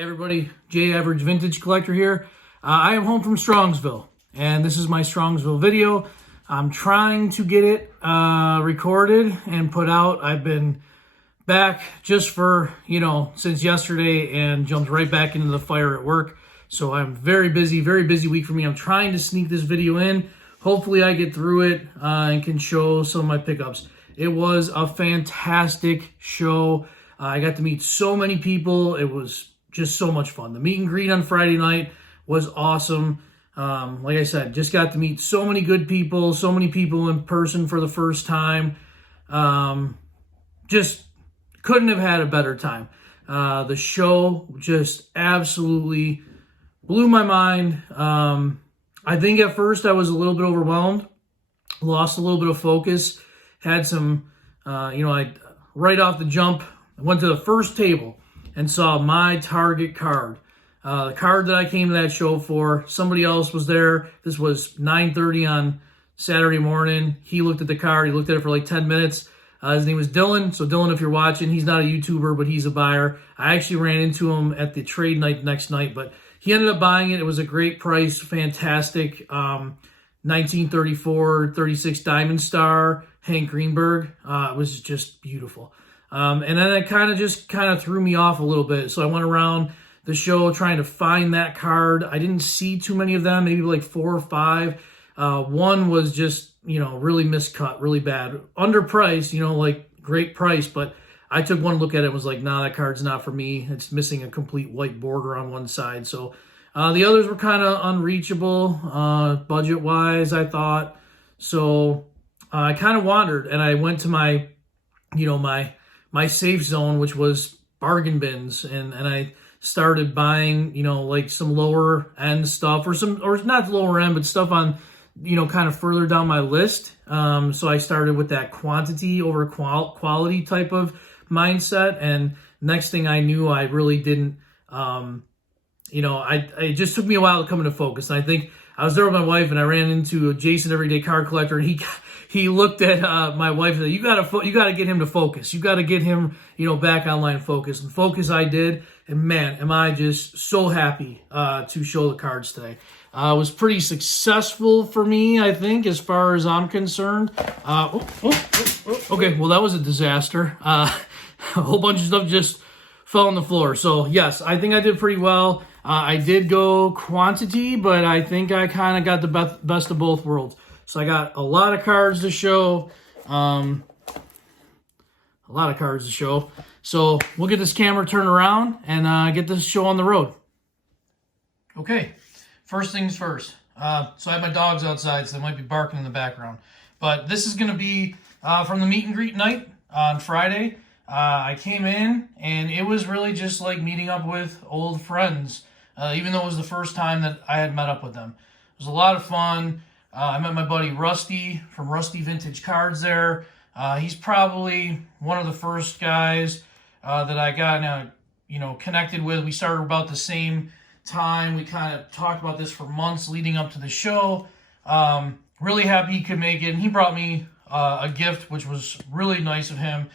Hey everybody, Jay Average Vintage Collector here. I am home from Strongsville, and this is my Strongsville video. I'm trying to get it recorded and put out. I've been back just for, since yesterday and jumped right back into the fire at work. So I'm very busy week for me. I'm trying to sneak this video in. Hopefully I get through it and can show some of my pickups. It was a fantastic show. I got to meet so many people. It was just so much fun. The meet and greet on Friday night was awesome. Like I said, just got to meet so many good people, so many people in person for the first time. Just couldn't have had a better time. The show just absolutely blew my mind. I think at first I was a little bit overwhelmed, lost a little bit of focus, had some, I right off the jump, I went to the first table and saw my target card. The card that I came to that show for, somebody else was there. This was 9:30 on Saturday morning. He looked at the card. He looked at it for like 10 minutes. His name was Dylan. So Dylan, if you're watching, he's not a YouTuber, but he's a buyer. I actually ran into him at the trade night next night, but he ended up buying it. It was a great price, fantastic. 1934 36 Diamond Star, Hank Greenberg. It was just beautiful. And then it kind of threw me off a little bit. So I went around the show trying to find that card. I didn't see too many of them, maybe like 4 or 5. One was just, really miscut, really bad. Underpriced, like great price, but I took one look at it and was like, nah, that card's not for me. It's missing a complete white border on one side. So the others were kind of unreachable, budget-wise, I thought. So I kind of wandered, and I went to my safe zone, which was bargain bins, and I started buying, like some lower end stuff, or not lower end, but stuff on, kind of further down my list. So I started with that quantity over quality type of mindset, and next thing I knew, I really didn't, it just took me a while to come into focus. And I think I was there with my wife, and I ran into Jason, Everyday Card Collector, and he looked at my wife and said, you gotta get him to focus. You gotta get him, back online focus. And focus I did, and man, am I just so happy to show the cards today. It was pretty successful for me, I think, as far as I'm concerned. Okay, well, that was a disaster. A whole bunch of stuff just fell on the floor. So, yes, I think I did pretty well. I did go quantity, but I think I kind of got the best of both worlds. So I got a lot of cards to show. So we'll get this camera turned around and get this show on the road. Okay, first things first. So I have my dogs outside, so they might be barking in the background. But this is going to be from the meet and greet night on Friday. I came in, and it was really just like meeting up with old friends, even though it was the first time that I had met up with them. It was a lot of fun. I met my buddy Rusty from Rusty Vintage Cards there. He's probably one of the first guys that I got connected with. We started about the same time. We kind of talked about this for months leading up to the show. Really happy he could make it. And he brought me a gift, which was really nice of him.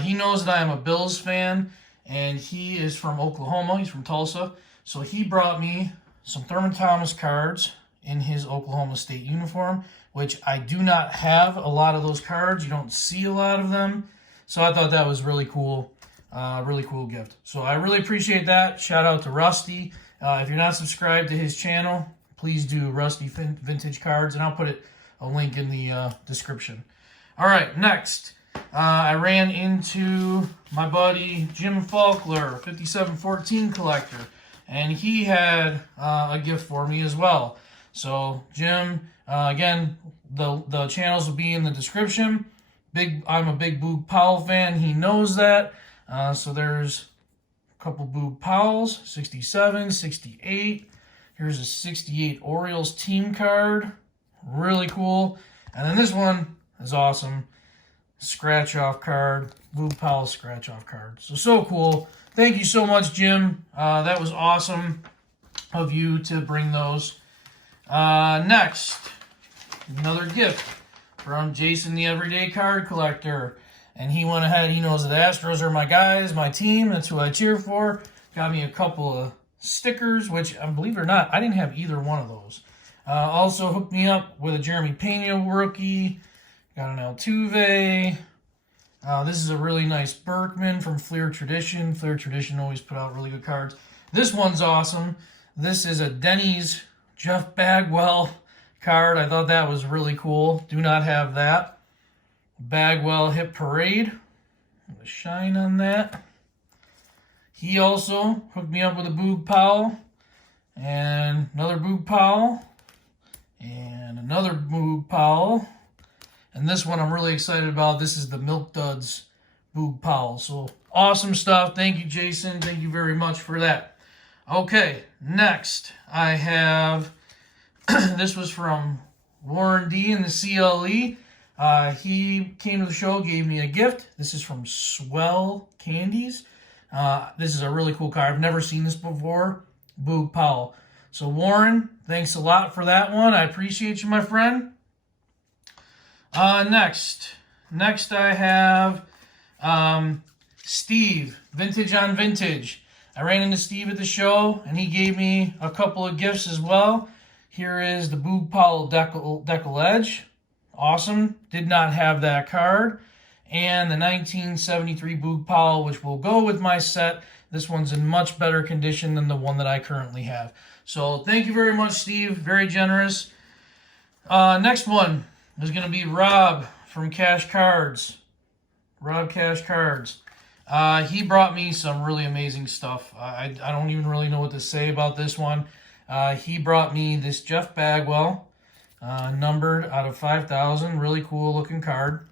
He knows that I am a Bills fan, and he is from Oklahoma. He's from Tulsa. So he brought me some Thurman Thomas cards in his Oklahoma State uniform, which I do not have a lot of those cards. You don't see a lot of them. So I thought that was really cool. Really cool gift. So I really appreciate that. Shout out to Rusty. If you're not subscribed to his channel, please do Rusty Vintage Cards, and I'll put a link in the description. All right, next. I ran into my buddy Jim Faulkner, 5714 Collector, and he had a gift for me as well. So Jim, again, the channels will be in the description. I'm a big Boog Powell fan. He knows that. So there's a couple Boog Powells, 67, 68. Here's a 68 Orioles team card. Really cool. And then this one is awesome. Scratch-off card. Boog Powell scratch-off card. So cool. Thank you so much, Jim. That was awesome of you to bring those. Next, another gift from Jason, the Everyday Card Collector. And he went ahead, he knows that the Astros are my guys, my team. That's who I cheer for. Got me a couple of stickers, which, believe it or not, I didn't have either one of those. Also hooked me up with a Jeremy Pena rookie. Got an Altuve. This is a really nice Berkman from Fleer Tradition. Fleer Tradition always put out really good cards. This one's awesome. This is a Denny's Jeff Bagwell card. I thought that was really cool. Do not have that. Bagwell Hit Parade. The shine on that. He also hooked me up with a Boog Powell. And another Boog Powell. And another Boog Powell. And this one I'm really excited about. This is the Milk Duds Boog Powell. So awesome stuff. Thank you, Jason. Thank you very much for that. Okay, next I have, this was from Warren D in the CLE. He came to the show, gave me a gift. This is from Swell Candies. This is a really cool card. I've never seen this before. Boog Powell. So Warren, thanks a lot for that one. I appreciate you, my friend. Next I have Steve, Vintage on Vintage. I ran into Steve at the show, and he gave me a couple of gifts as well. Here is the Boog Powell Decal Edge. Awesome. Did not have that card. And the 1973 Boog Powell, which will go with my set. This one's in much better condition than the one that I currently have. So thank you very much, Steve. Very generous. Next one is going to be Rob from Cash Cards. Rob Cash Cards. He brought me some really amazing stuff. I don't even really know what to say about this one. He brought me this Jeff Bagwell, numbered out of 5,000. Really cool looking card.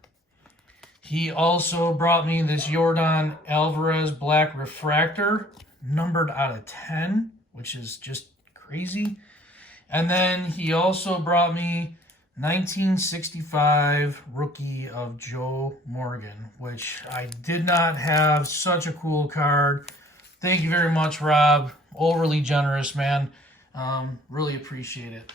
He also brought me this Yordan Alvarez Black Refractor, numbered out of 10, which is just crazy. And then he also brought me 1965 rookie of Joe Morgan, which I did not have. Such a cool card. Thank you very much, Rob. Overly generous, man. Really appreciate it.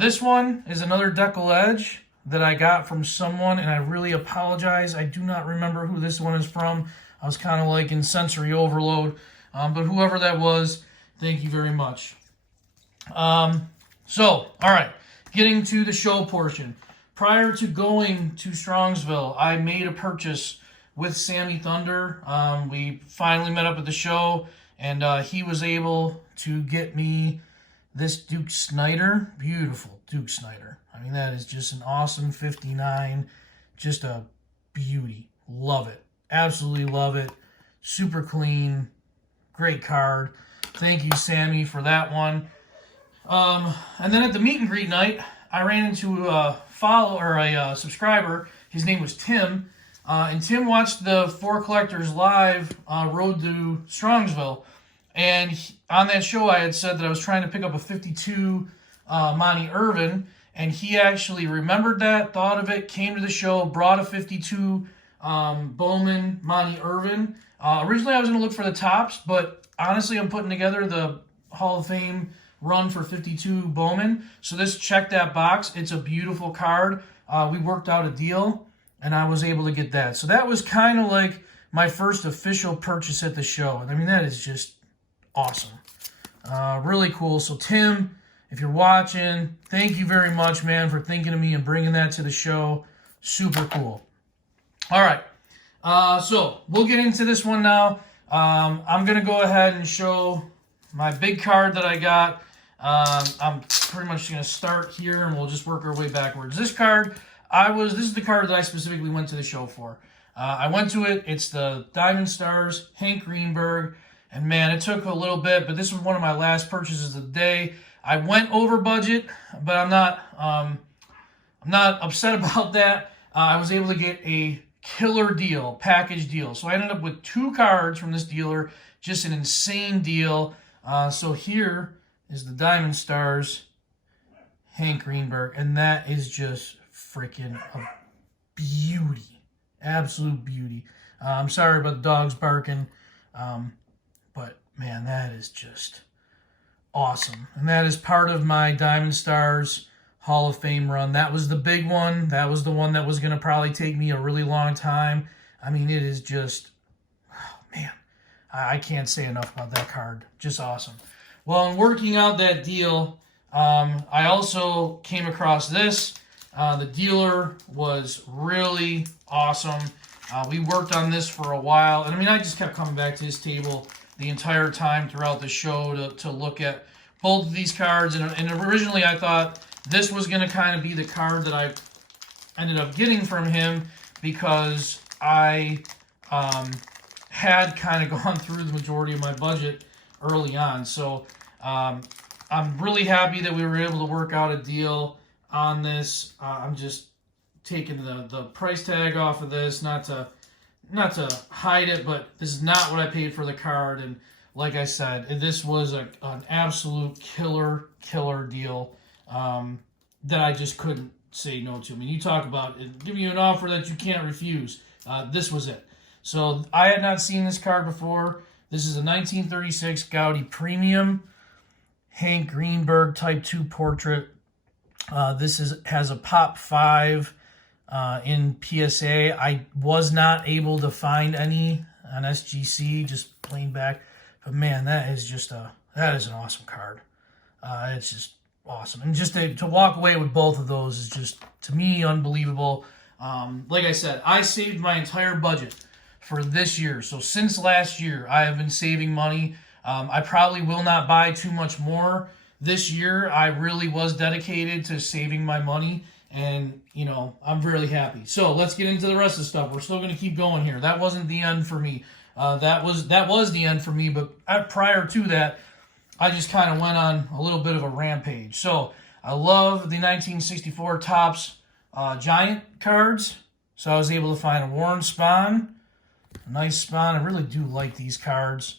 This one is another Decal Edge that I got from someone, and I really apologize. I do not remember who this one is from. I was kind of like in sensory overload. But whoever that was, thank you very much. All right. Getting to the show portion. Prior to going to Strongsville, I made a purchase with Sammy Thunder. We finally met up at the show, and he was able to get me this Duke Snider. Beautiful Duke Snider. I mean, that is just an awesome 59. Just a beauty. Love it. Absolutely love it. Super clean. Great card. Thank you, Sammy, for that one. And then at the meet and greet night, I ran into a subscriber. His name was Tim. And Tim watched the Four Collectors Live Road to Strongsville. And on that show, I had said that I was trying to pick up a 52 Monty Irvin. And he actually remembered that, thought of it, came to the show, brought a 52 Bowman Monty Irvin. Originally, I was going to look for the tops, but honestly, I'm putting together the Hall of Fame run for 52 Bowman. So this checked that box. It's a beautiful card. We worked out a deal, and I was able to get that. So that was kind of like my first official purchase at the show. And I mean, that is just awesome. Really cool. So Tim, if you're watching, thank you very much, man, for thinking of me and bringing that to the show. Super cool. All right. So we'll get into this one now. I'm going to go ahead and show my big card that I got. I'm pretty much going to start here, and we'll just work our way backwards. This card, this is the card that I specifically went to the show for. I went to it. It's the Diamond Stars, Hank Greenberg. And man, it took a little bit, but this was one of my last purchases of the day. I went over budget, but I'm not upset about that. I was able to get a killer deal, package deal. So I ended up with 2 cards from this dealer, just an insane deal. So here is the Diamond Stars, Hank Greenberg, and that is just freaking a beauty, absolute beauty. I'm sorry about the dogs barking, but man, that is just awesome. And that is part of my Diamond Stars Hall of Fame run. That was the big one. That was the one that was going to probably take me a really long time. I mean, it is just, oh man, I can't say enough about that card. Just awesome. Well, in working out that deal, I also came across this. The dealer was really awesome. We worked on this for a while. And I mean, I just kept coming back to his table the entire time throughout the show to look at both of these cards. And originally I thought this was going to kind of be the card that I ended up getting from him, because I had kind of gone through the majority of my budget early on. So I'm really happy that we were able to work out a deal on this. I'm just taking the price tag off of this, not to hide it, but this is not what I paid for the card. And like I said, this was an absolute killer deal that I just couldn't say no to. I mean, you talk about it, giving you an offer that you can't refuse. This was it. So I had not seen this card before. This is a 1936 Gaudi Premium Hank Greenberg Type 2 portrait. This has a Pop 5 in PSA. I was not able to find any on SGC, just plain back. But man, that is an awesome card. It's just awesome. And just to walk away with both of those is just, to me, unbelievable. Like I said, I saved my entire budget for this year. So since last year, I have been saving money. I probably will not buy too much more this year. I really was dedicated to saving my money, and I'm really happy. So let's get into the rest of the stuff. We're still going to keep going here. That wasn't the end for me. That was the end for me, but prior to that, I just kind of went on a little bit of a rampage. So I love the 1964 Topps Giant cards. So I was able to find a Warren Spahn, a nice Spahn. I really do like these cards.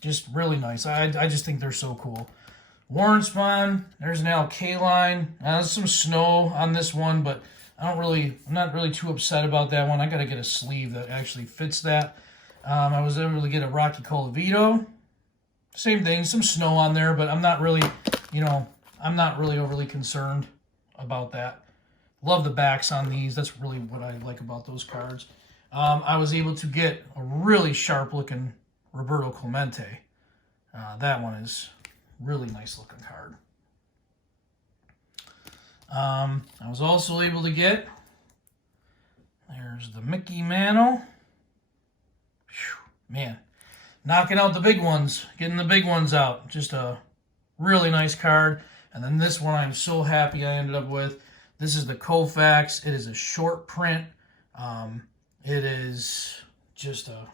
Just really nice. I just think they're so cool. Warren Spahn. There's an LK line. There's some snow on this one, but I'm not really too upset about that one. I got to get a sleeve that actually fits that. I was able to get a Rocky Colavito. Same thing, some snow on there, but I'm not really overly concerned about that. Love the backs on these. That's really what I like about those cards. I was able to get a really sharp-looking Roberto Clemente. That one is really nice-looking card. I was also able to get, there's the Mickey Mantle. Whew, man, knocking out the big ones, getting the big ones out. Just a really nice card. And then this one I'm so happy I ended up with. This is the Koufax. It is a short print. It is just a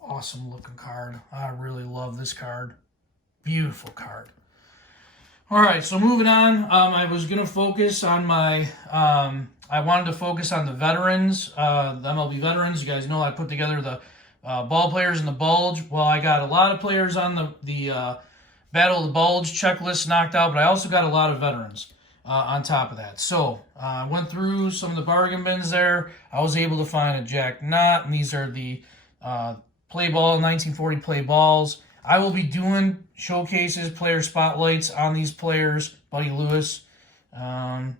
awesome looking card. I really love this card. Beautiful card. All right, so moving on. I was going to focus on I wanted to focus on the veterans, the MLB veterans. You guys know I put together the ball players in the bulge. Well, I got a lot of players on the Battle of the Bulge checklist knocked out, but I also got a lot of veterans on top of that. So I went through some of the bargain bins there. I was able to find a Jack Knott, and these are the play ball 1940 play balls. I will be doing showcases, player spotlights on these players. Buddy Lewis,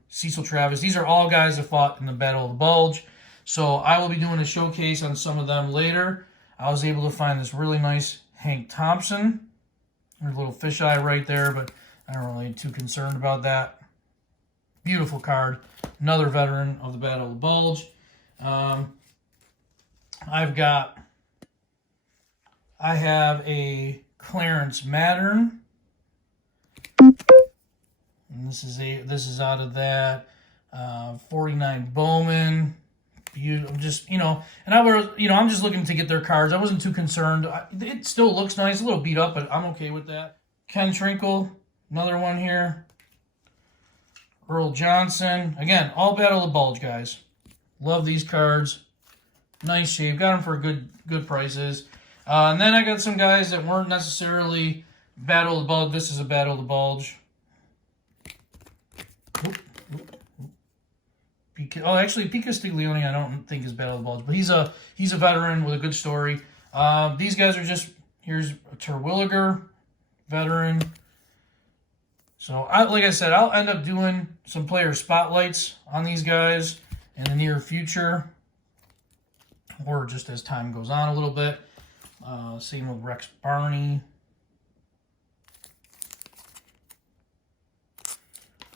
Cecil Travis. These are all guys that fought in the Battle of the Bulge. So I will be doing a showcase on some of them later. I was able to find this really nice Hank Thompson. There's a little fisheye right there, but I don't really too concerned about that. Beautiful card. Another veteran of the Battle of the Bulge. I have a Clarence Mattern. And this is out of that 49 Bowman. I'm just, and I'm just looking to get their cards. I wasn't too concerned. It still looks nice, a little beat up, but I'm okay with that. Ken Trinkle, another one here. Earl Johnson. Again, all Battle of the Bulge, guys. Love these cards. Nice shape. Got them for good prices. And then I got some guys that weren't necessarily Battle of the Bulge. This is a Battle of the Bulge. Actually, Pete Castiglione I don't think is Battle of the Bulge, but he's a veteran with a good story. These guys are just, here's Terwilliger, veteran. So, like I said, I'll end up doing some player spotlights on these guys in the near future. or just as time goes on a little bit. Same with Rex Barney.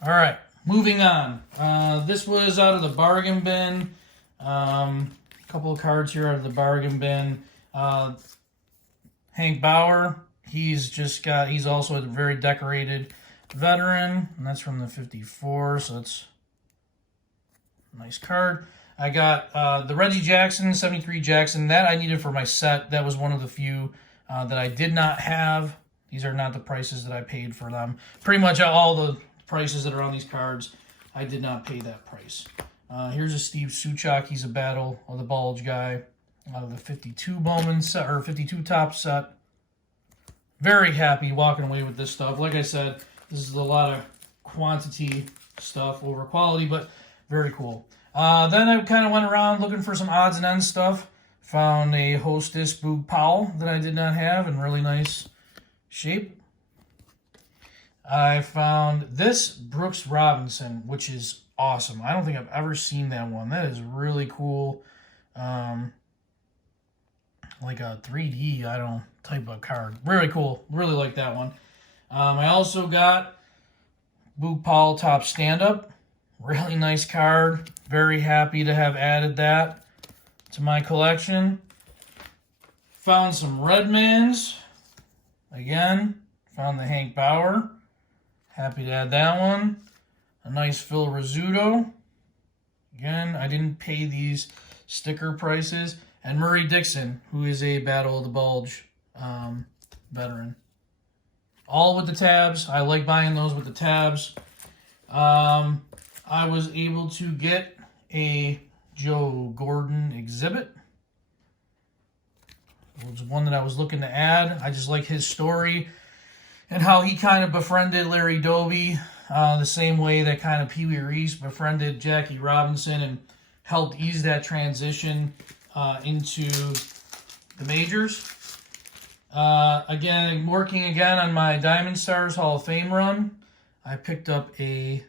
All right, moving on. This was out of the bargain bin. A couple of cards here out of the bargain bin. Hank Bauer. He's also a very decorated veteran, and that's from the 54, so it's a nice card. I got the Reggie Jackson, 73 Jackson. That I needed for my set. That was one of the few that I did not have. These are not the prices that I paid for them. Pretty much all the prices that are on these cards, I did not pay that price. Here's a Steve Suchak. He's a Battle of the Bulge guy out of the 52 Bowman set, or 52 top set. Very happy walking away with this stuff. Like I said, this is a lot of quantity stuff over quality, but very cool. Then I kind of went around looking for some odds and ends stuff. Found a Hostess Boog Powell that I did not have in really nice shape. I found this Brooks Robinson, which is awesome. I don't think I've ever seen that one. That is really cool. Like a 3D, type of card. Very cool. Really like that one. I also got Boog Powell Top Stand-Up. Really nice card. Very happy to have added that to my collection. Found some Redmans. Again, found the Hank Bauer. Happy to add that one. A nice Phil Rizzuto. Again, I didn't pay these sticker prices. And Murray Dixon, who is a Battle of the Bulge veteran. All with the tabs. I like buying those with the tabs. I was able to get a Joe Gordon exhibit. It was one that I was looking to add. I just like his story and how he kind of befriended Larry Doby the same way that kind of Pee Wee Reese befriended Jackie Robinson and helped ease that transition into the majors. Again, working again on my Diamond Stars Hall of Fame run, I picked up a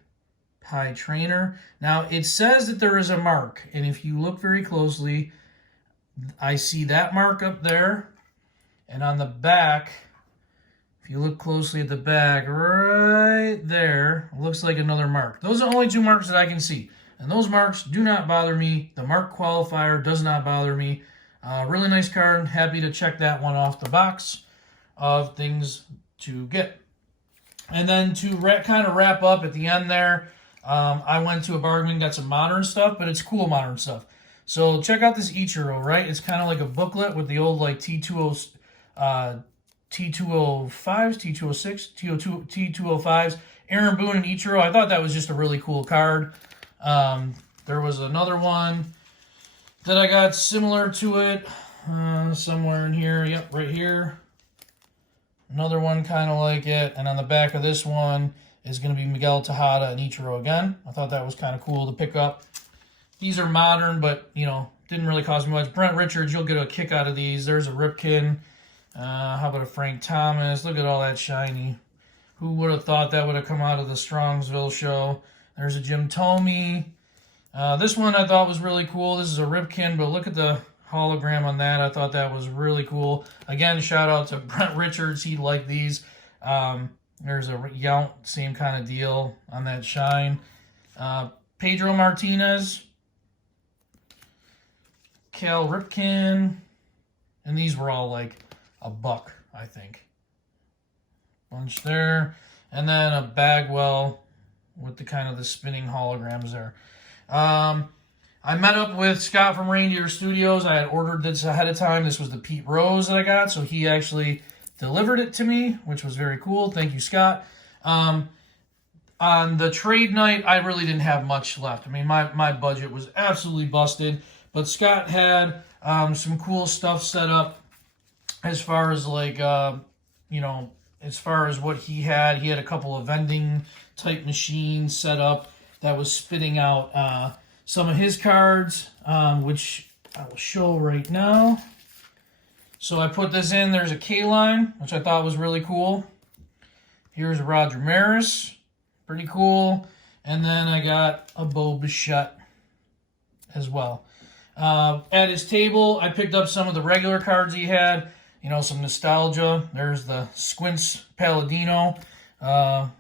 Pie Trainer. Now, it says that there is a mark, and if you look very closely, I see that mark up there, and on the back, if you look closely at the back, right there, looks like another mark. Those are the only two marks that I can see, and those marks do not bother me. The mark qualifier does not bother me. Really nice card. Happy to check that one off the box of things to get. And then to kind of wrap up at the end there, I went to a bargain, got some modern stuff, but it's cool modern stuff. So check out this Ichiro, right? It's kind of like a booklet with the old like T205s, T206, T205s, Aaron Boone and Ichiro. I thought that was just a really cool card. There was another one that I got similar to it somewhere in here. Yep, right here. Another one kind of like it. And on the back of this one is going to be Miguel Tejada and Ichiro again. I thought that was kind of cool to pick up. These are modern, but, didn't really cost me much. Brent Richards, you'll get a kick out of these. There's a Ripken. How about a Frank Thomas? Look at all that shiny. Who would have thought that would have come out of the Strongsville show? There's a Jim Thome. This one I thought was really cool. This is a Ripken, but look at the hologram on that. I thought that was really cool. Again, shout out to Brent Richards. He liked these. There's a Yount, same kind of deal on that shine. Pedro Martinez. Cal Ripken. And these were all like $1, I think. Bunch there. And then a Bagwell with the kind of the spinning holograms there. I met up with Scott from Reindeer Studios. I had ordered this ahead of time. This was the Pete Rose that I got, so he actually delivered it to me, which was very cool. Thank you, Scott. On the trade night, I really didn't have much left. I mean, my budget was absolutely busted, but Scott had some cool stuff set up as far as like, as far as what he had. He had a couple of vending type machines set up that was spitting out some of his cards, which I will show right now. So I put this in. There's a K-line, which I thought was really cool. Here's Roger Maris. Pretty cool. And then I got a Bo Bichette as well. At his table, I picked up some of the regular cards he had. You know, some nostalgia. There's the Squints Palladino.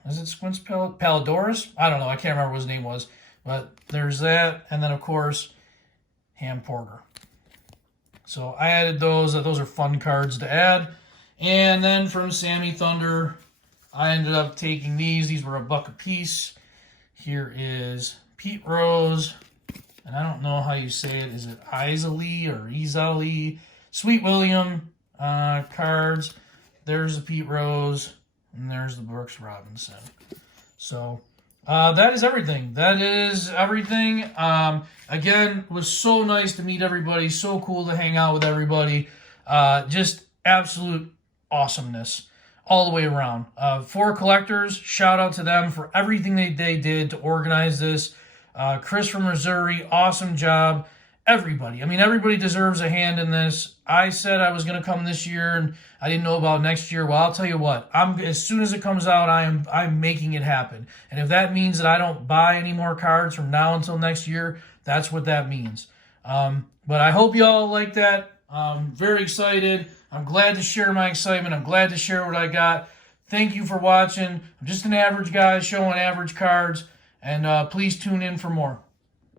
Is it Squints Palladorus? I don't know. I can't remember what his name was. But there's that. And then, of course, Ham Porter. So I added those. Those are fun cards to add. And then from Sammy Thunder, I ended up taking these. These were $1 a piece. Here is Pete Rose. And I don't know how you say it. Is it Isley or Izali? Sweet William cards. There's the Pete Rose. And there's the Brooks Robinson. So that is everything. That is everything. Again, it was so nice to meet everybody. So cool to hang out with everybody. Just absolute awesomeness all the way around. For collectors, shout out to them for everything they did to organize this. Chris from Missouri, awesome job. Everybody. I mean, everybody deserves a hand in this. I said I was going to come this year, and I didn't know about next year. Well, I'll tell you what. As soon as it comes out, I'm making it happen. And if that means that I don't buy any more cards from now until next year, that's what that means. But I hope you all like that. I'm very excited. I'm glad to share my excitement. I'm glad to share what I got. Thank you for watching. I'm just an average guy showing average cards. And please tune in for more.